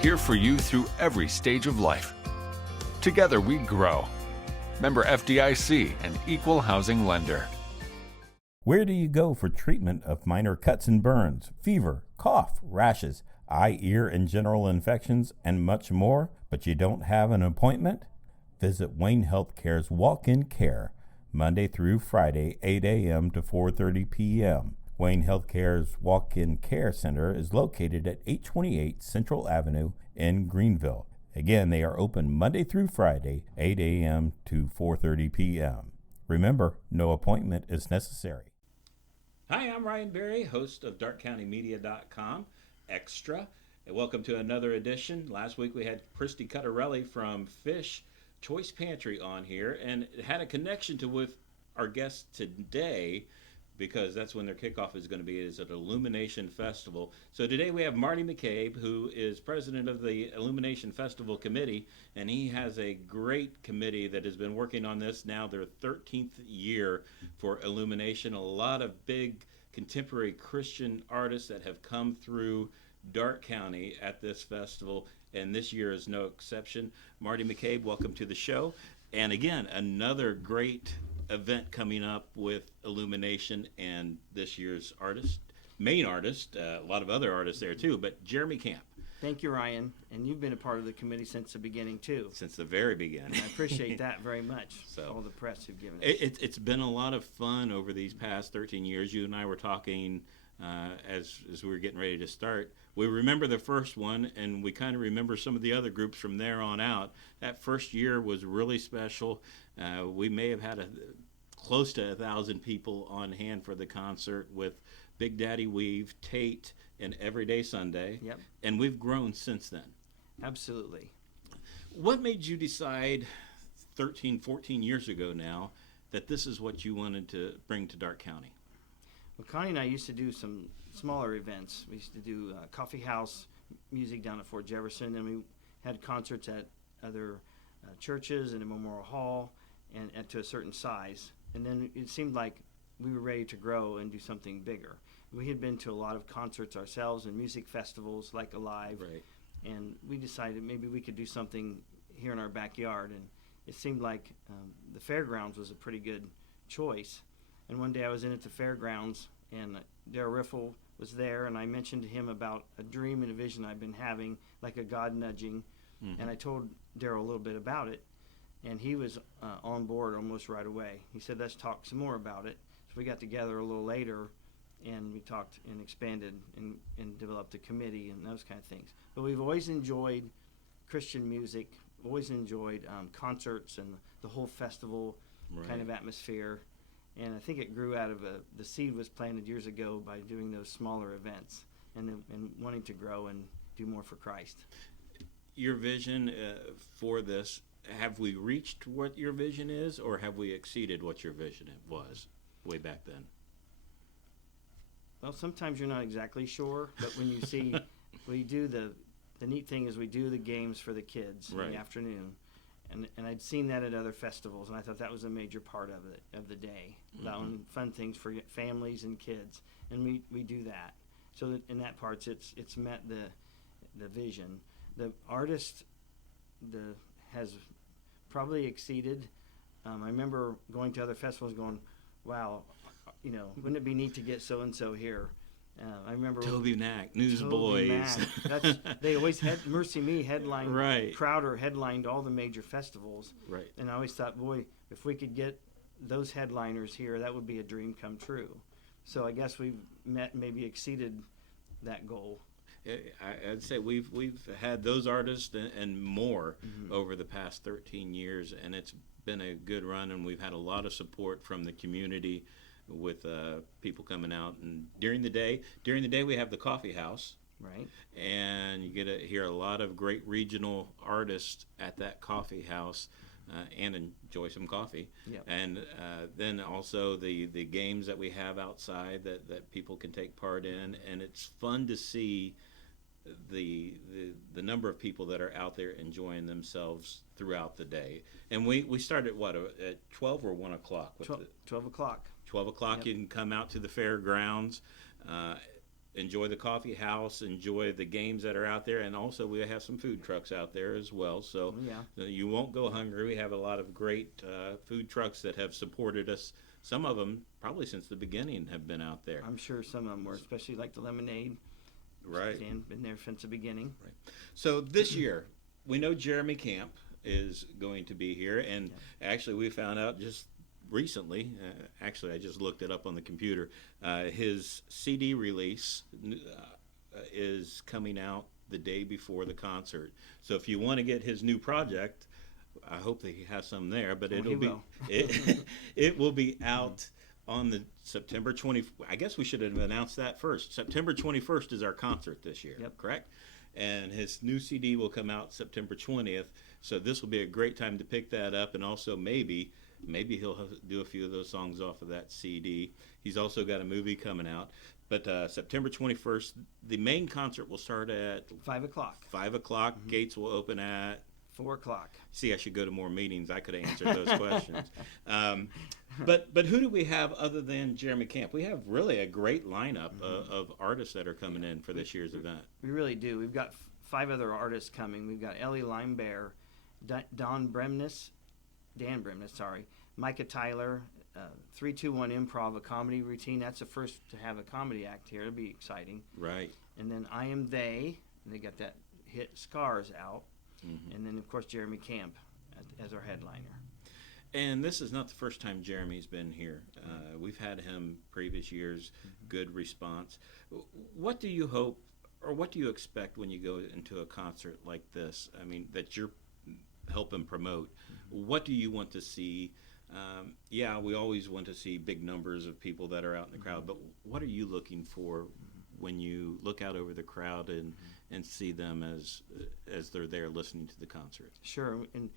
here for you through every stage of life. Together we grow. Member FDIC and Equal Housing Lender. Where do you go for treatment of minor cuts and burns, fever, cough, rashes, eye, ear, and general infections, and much more, but you don't have an appointment? Visit Wayne Healthcare's Walk-In Care, Monday through Friday, 8 a.m. to 4:30 p.m. Wayne Healthcare's Walk-In Care Center is located at 828 Central Avenue in Greenville. Again, they are open Monday through Friday, 8 a.m. to 4:30 p.m. Remember, no appointment is necessary. Hi, I'm Ryan Berry, host of DarkeCountyMedia.com Extra, and welcome to another edition. Last week we had Christy Cuttarelli from Fish Choice Pantry on here, and it had a connection to with our guest today because that's when their kickoff is going to be, is at Illumination Festival. So today we have Marty McCabe, who is president of the Illumination Festival Committee, and he has a great committee that has been working on this now their 13th year for Illumination. A lot of big contemporary Christian artists that have come through Darke County at this festival, and this year is no exception. Marty McCabe, welcome to the show. And again, another great event coming up with Illumination and this year's main artist, a lot of other artists there too, but Jeremy Camp. Thank you, Ryan. And you've been a part of the committee since the beginning too. Since the very beginning. I appreciate that very much, so, all the press you've given us. It's been a lot of fun over these past 13 years. You and I were talking as we were getting ready to start. We remember the first one, and we kind of remember some of the other groups from there on out. That first year was really special. We may have had close to 1,000 people on hand for the concert with Big Daddy Weave, Tate, and Everyday Sunday. Yep. And we've grown since then. Absolutely. What made you decide 13, 14 years ago now that this is what you wanted to bring to Darke County? Well, Connie and I used to do some smaller events. We used to do coffee house music down at Fort Jefferson, and we had concerts at other churches and a Memorial Hall and to a certain size. And then it seemed like we were ready to grow and do something bigger. We had been to a lot of concerts ourselves and music festivals like Alive, right. And we decided maybe we could do something here in our backyard. And it seemed like the fairgrounds was a pretty good choice. And one day I was in at the fairgrounds, and Darryl Riffle was there, and I mentioned to him about a dream and a vision I've been having, like a God nudging. Mm-hmm. And I told Darryl a little bit about it, and he was on board almost right away. He said, let's talk some more about it. So we got together a little later, and we talked and expanded and developed a committee and those kind of things. But we've always enjoyed Christian music, always enjoyed concerts and the whole festival kind of atmosphere. And I think it grew out of the seed was planted years ago by doing those smaller events and wanting to grow and do more for Christ. Your vision for this, have we reached what your vision is, or have we exceeded what your vision was way back then? Well, sometimes you're not exactly sure, but when you see, we do the neat thing is we do the games for the kids in the afternoon. And I'd seen that at other festivals, and I thought that was a major part of the day, allowing fun things for families and kids, and we do that. So that in that part, it's met the vision. The artist has probably exceeded. I remember going to other festivals, going, "Wow, wouldn't it be neat to get so and so here?" I remember Toby Knack, Newsboys. They always had Mercy Me headlined. Right. Crowder headlined all the major festivals. Right. And I always thought, boy, if we could get those headliners here, that would be a dream come true. So I guess we've maybe exceeded that goal. I'd say we've had those artists and more over the past 13 years, and it's been a good run, and we've had a lot of support from the community with people coming out. And during the day we have the coffee house, right, and you get to hear a lot of great regional artists at that coffee house and enjoy some coffee. Yep. And then also the games that we have outside that people can take part in, and it's fun to see the number of people that are out there enjoying themselves throughout the day. And we start at 12 or 1 o'clock? 12 o'clock. 12 o'clock, Yep. You can come out to the fairgrounds. enjoy the coffee house, enjoy the games that are out there, and also we have some food trucks out there as well. So you won't go hungry. We have a lot of great food trucks that have supported us. Some of them probably since the beginning have been out there. I'm sure some of them were, especially like the lemonade. Right. Been there since the beginning. Right. So this year, we know Jeremy Camp is going to be here, and actually we found out just recently, actually I just looked it up on the computer, his CD release is coming out the day before the concert. So if you want to get his new project, I hope that he has some there, but it will be out on the September 20th. I guess we should have announced that first. September 21st is our concert this year, correct? And his new CD will come out September 20th. So this will be a great time to pick that up, and also maybe he'll do a few of those songs off of that CD. He's also got a movie coming out. But September 21st, the main concert will start at 5 o'clock. 5 o'clock. Gates will open at 4 o'clock. See, I should go to more meetings. I could have answered those questions. But who do we have other than Jeremy Camp? We have really a great lineup of artists that are coming in for this year's event. We really do. We've got 5 other artists coming. We've got Ellie Limebear, Dan Bremnes, Micah Tyler, 321 Improv, a comedy routine. That's the first to have a comedy act here. It'll be exciting. Right. And then I Am They, and they got that hit Scars out. And then, of course, Jeremy Camp as our headliner. And this is not the first time Jeremy's been here. We've had him previous years, good response. What do you hope, or what do you expect when you go into a concert like this? I mean, that you're helping promote. What do you want to see? We always want to see big numbers of people that are out in the crowd, but what are you looking for when you look out over the crowd and see them as they're there listening to the concert? Sure, and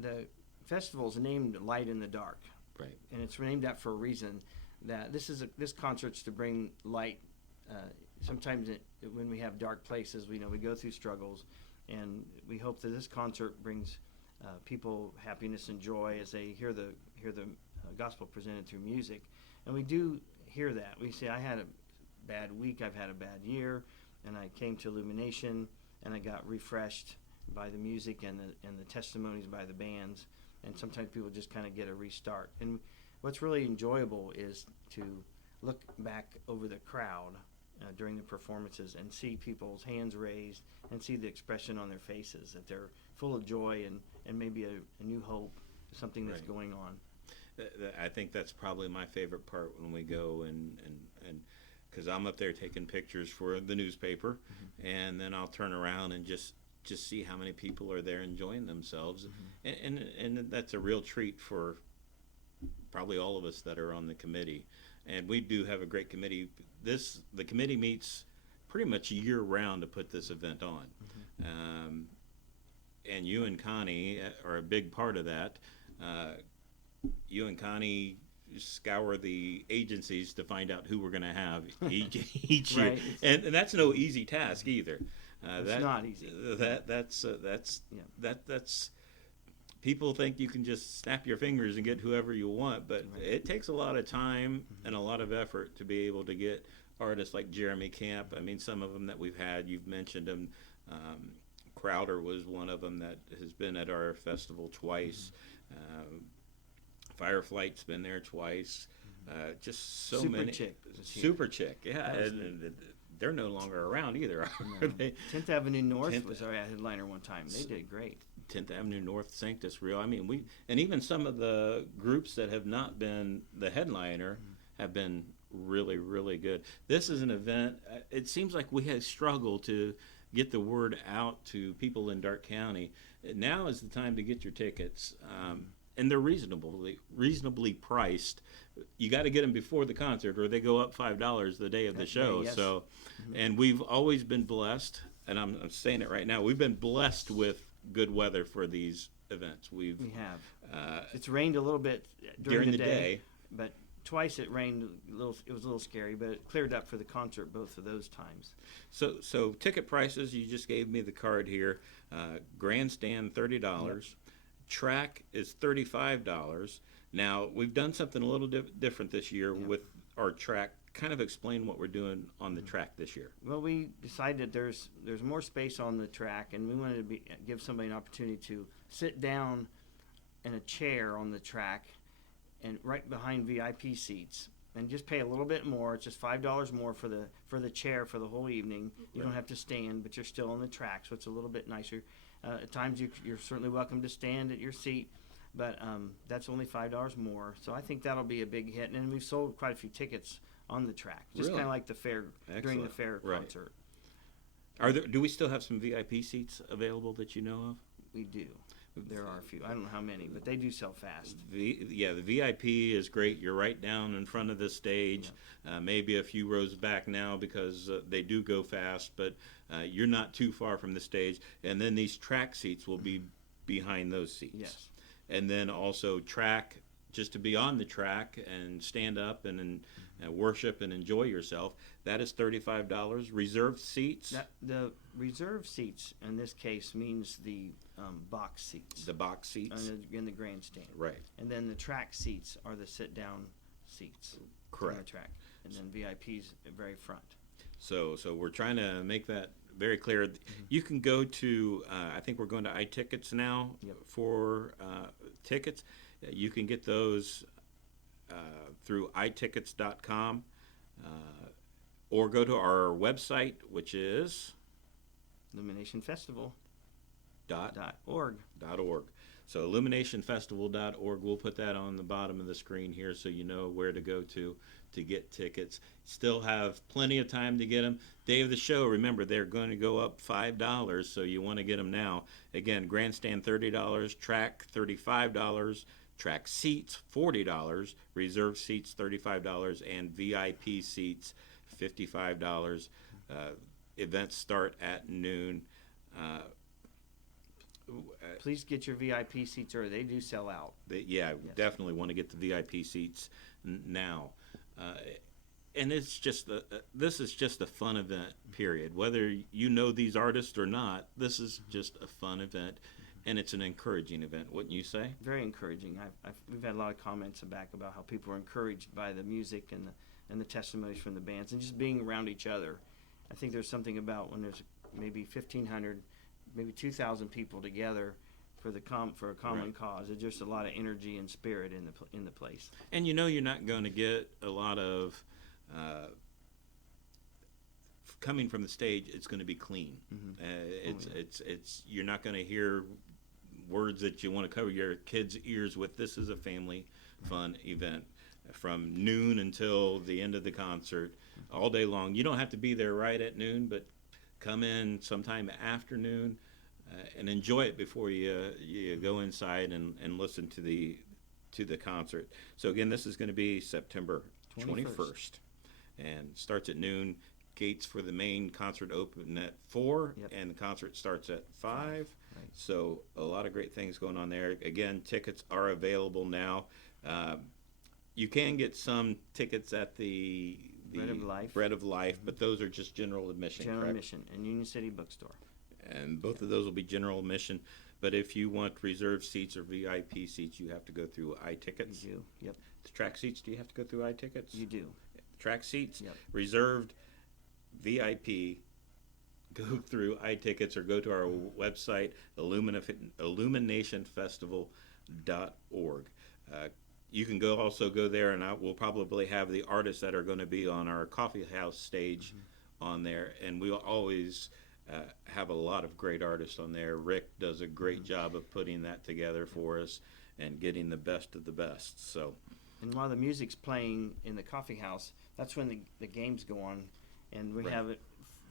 the festival's named Light in the Dark, right? And it's named that for a reason. That this concert's to bring light. Sometimes when we have dark places, we go through struggles, and we hope that this concert brings people happiness and joy as they hear the gospel presented through music. And we do hear that. We say, I had a bad week, I've had a bad year, and I came to Illumination and I got refreshed by the music and the testimonies by the bands, and sometimes people just kind of get a restart. And what's really enjoyable is to look back over the crowd during the performances and see people's hands raised and see the expression on their faces, that they're full of joy and maybe a new hope, something that's going on. I think that's probably my favorite part when we go and because I'm up there taking pictures for the newspaper, and then I'll turn around and just see how many people are there enjoying themselves, and that's a real treat for probably all of us that are on the committee. And we do have a great committee. The committee meets pretty much year round to put this event on, and you and Connie are a big part of that. You and Connie scour the agencies to find out who we're going to have each year, and that's no easy task either. It's not easy. That's people think you can just snap your fingers and get whoever you want, but it takes a lot of time and a lot of effort to be able to get artists like Jeremy Camp. I mean, some of them that we've had, you've mentioned them. Crowder was one of them that has been at our festival twice. Fireflight's been there twice. Just so Super many. Chick. Super Chick, yeah. And they're no longer around either, are they? 10th Avenue North was our headliner one time. They did great. 10th Avenue North, Sanctus Real. I mean, and even some of the groups that have not been the headliner have been really, really good. This is an event, it seems like we have struggled to get the word out to people in Darke County. Now is the time to get your tickets. And they're reasonably priced. You got to get them before the concert, or they go up $5 the day of the show. Yes. So, and we've always been blessed, and I'm saying it right now. We've been blessed with good weather for these events. We have. It's rained a little bit during the day, but twice it rained a little. It was a little scary, but it cleared up for the concert both of those times. So ticket prices. You just gave me the card here. Grandstand $30. Yep. Track is $35. Now, we've done something a little different this year with our track kind of explain what we're doing on the track this year. Well, we decided there's more space on the track, and we wanted to give somebody an opportunity to sit down in a chair on the track, and right behind VIP seats, and just pay a little bit more. It's just $5 more for the chair for the whole evening. You don't have to stand, but you're still on the track, so it's a little bit nicer. At times, you're certainly welcome to stand at your seat, but that's only $5 more. So I think that'll be a big hit, and we've sold quite a few tickets on the track, just Really? kind of like the fair. Excellent. During the fair Right. concert. Do we still have some VIP seats available that you know of? We do. There are a few. I don't know how many, but they do sell fast. The VIP is great. You're right down in front of the stage, maybe a few rows back now because they do go fast, but you're not too far from the stage. And then these track seats will be behind those seats. Yes. And then also track, just to be on the track and stand up and worship and enjoy yourself. That is $35. Reserved seats. The reserve seats in this case means the box seats. The box seats. In the grandstand. Right. And then the track seats are the sit-down seats. Correct. On the track. And then VIP's very front. So we're trying to make that very clear. You can go to, I think we're going to iTickets now for tickets. You can get those through itickets.com or go to our website, which is Illumination Festival. .org. So illuminationfestival.org. We'll put that on the bottom of the screen here so you know where to go to get tickets. Still have plenty of time to get them. Day of the show, remember, they're going to go up $5, so you want to get them now. Again, grandstand $30, track $35, track seats $40, reserve seats $35, and VIP seats $55. Events start at noon. Please get your VIP seats early. They do sell out. Definitely want to get the VIP seats now. And it's just this is just a fun event, period. Whether you know these artists or not, this is just a fun event, and it's an encouraging event, wouldn't you say? Very encouraging. We've had a lot of comments back about how people are encouraged by the music and the testimonies from the bands and just being around each other. I think there's something about when there's maybe 1,500, maybe 2,000 people together for a common cause. There's just a lot of energy and spirit in the place. And you're not going to get a lot of coming from the stage. It's going to be clean. It's you're not going to hear words that you want to cover your kids' ears with. This is a family fun event from noon until the end of the concert, all day long. You don't have to be there right at noon, but come in sometime afternoon and enjoy it before you go inside and listen to the concert. So again, this is going to be September 21st and starts at noon. Gates for the main concert open at 4, and the concert starts at 5. Right. So a lot of great things going on there. Again, tickets are available now. You can get some tickets at the Bread of Life, but those are just general admission. General admission and Union City Bookstore. And both of those will be general admission. But if you want reserved seats or VIP seats, you have to go through iTickets. You do. Yep. The track seats, do you have to go through iTickets? You do. Track seats, yep. Reserved, VIP, go through iTickets or go to our website, illuminationfestival.org. You can also go there, and we'll probably have the artists that are going to be on our coffee house stage on there, and we'll always have a lot of great artists on there. Rick does a great job of putting that together for us and getting the best of the best. So, and while the music's playing in the coffee house, that's when the games go on, and we have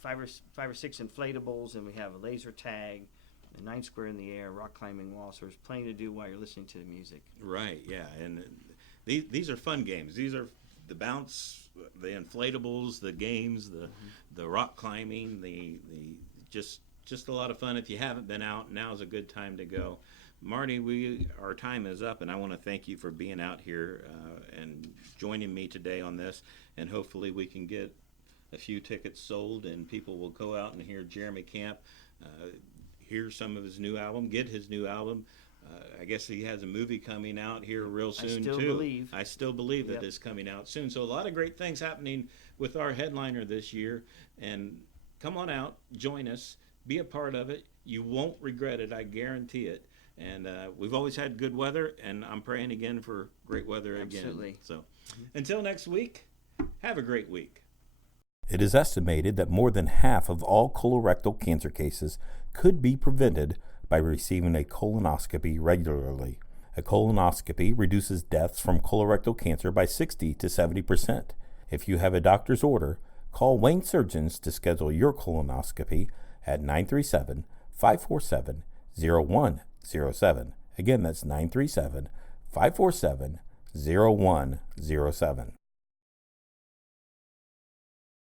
five or six inflatables, and we have a laser tag, a 9 square in the air, rock climbing wall. So there's plenty to do while you're listening to the music. Right, yeah, and these are fun games. These are the bounce, the inflatables, the games, the rock climbing, the just a lot of fun. If you haven't been out, now's a good time to go. Marty, our time is up, and I want to thank you for being out here and joining me today on this, and hopefully we can get a few tickets sold and people will go out and hear Jeremy Camp, hear some of his new album, get his new album. I guess he has a movie coming out here real soon, I still believe that it's coming out soon. So a lot of great things happening with our headliner this year. And come on out, join us, be a part of it. You won't regret it, I guarantee it. And we've always had good weather, and I'm praying again for great weather again. Absolutely. So until next week, have a great week. It is estimated that more than half of all colorectal cancer cases could be prevented by receiving a colonoscopy regularly. A colonoscopy reduces deaths from colorectal cancer by 60 to 70%. If you have a doctor's order, call Wayne Surgeons to schedule your colonoscopy at 937-547-0107. Again, that's 937-547-0107.